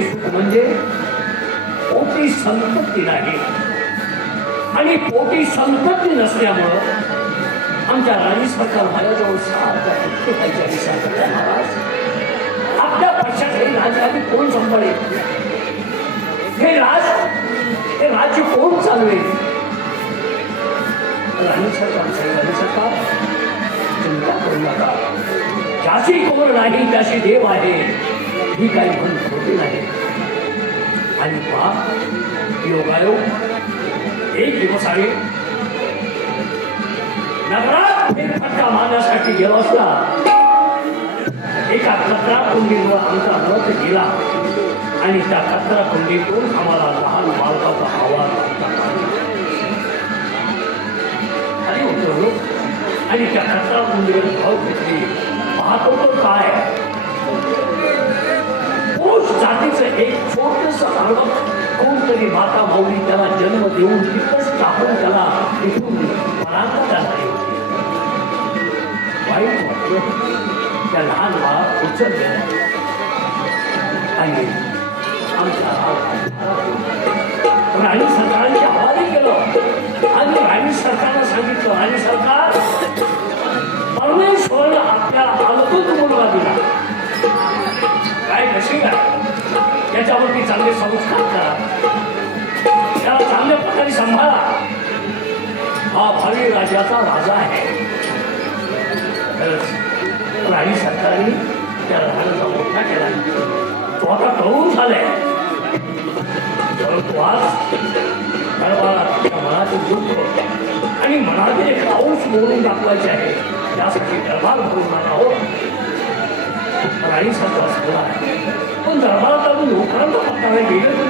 म्हणजे पोटी संतप्ती नाही. आणि पोटी संपत्ती नसल्यामुळं आमच्या राणी सरकार माझ्याजवळ सहा प्रत्येकाच्या महाराज आपल्या पक्षात हे राज कोण सांभाळेल? हे राज हे राज्य कोण चालवेल? राणी सरकार राणी सरकार चिंता करू नका. ज्याची कोण नाही त्याशी देव आहे. ही काही म्हणतो? खोटी नाही. आणि पहा योगायोग एक दिवस आहे नगरात फेरफटका मारण्यासाठी गेलो असला एका कचरा कुंडीवर आमचा रथ गेला. आणि त्या कचरा कुंडीतून आम्हाला लहान बालकाचा आवाज आणि उतरलो. आणि त्या कचरा कुंडीवर धाव घेतली. पाहतो तो काय? छोटस कोणतरी माता भाऊनी त्याला जन्म देऊन तिथंच टाकून त्याला इथून परांत करता होती वाईट त्या लहान बाळा उचलल्या आणि आमच्या राणी सरकारांच्या हवाली केलं. आणि राणी सरकारनं सांगितलं राणी सरकार परमेश्वरनं आपल्याला अद्भुत मुलगा दिला. काय नशीब आहे? त्याच्यावरती चांगले संस्कार करा. त्याला चांगल्या प्रकारे सांभाळा. हा भावी राजाचा राजा आहे. राणी सरकारने त्या राजाचा मोठा केला. तो आता कळून झालाय. परंतु आज गरबाला त्या मनातील दुःख आणि मनातील एक पाऊस मोडून दाखवायचे आहे. त्यासाठी दरबार भरून नका हो. राणी सरकार सगळं आहे. alegria